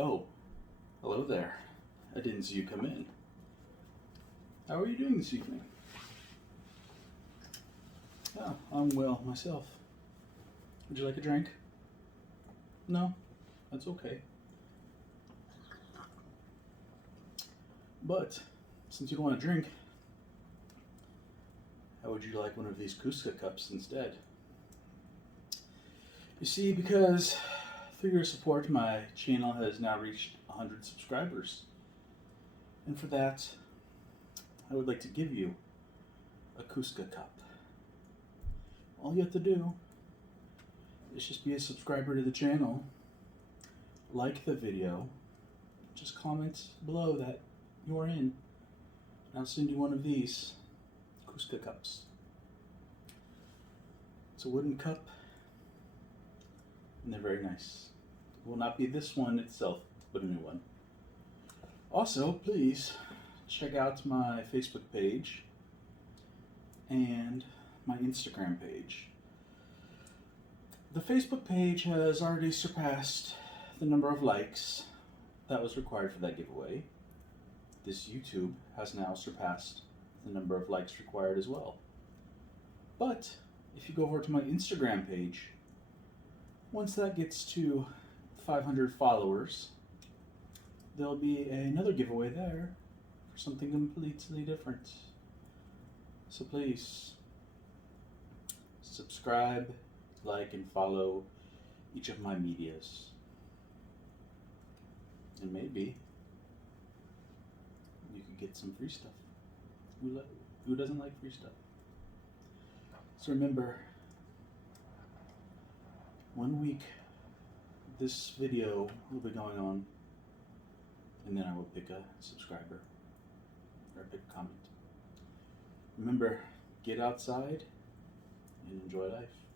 Oh, hello there. I didn't see you come in. How are you doing this evening? Oh, I'm well myself. Would you like a drink? No? That's okay. But, since you don't want to drink, how would you like one of these Kuksa cups instead? You see, because through your support, my channel has now reached 100 subscribers. And for that, I would like to give you a Kuksa cup. All you have to do is just be a subscriber to the channel, like the video, just comment below that you are in, and I'll send you one of these Kuksa cups. It's a wooden cup, and they're very nice. It will not be this one itself, but a new one. Also, please check out my Facebook page and my Instagram page. The Facebook page has already surpassed the number of likes that was required for that giveaway. This YouTube has now surpassed the number of likes required as well. But if you go over to my Instagram page, once that gets to 500 followers, there'll be another giveaway there for something completely different. So please subscribe, like, and follow each of my medias. And maybe you could get some free stuff. Who doesn't like free stuff? So remember, 1 week this video will be going on, and then I will pick a subscriber or pick a comment. Remember, get outside and enjoy life.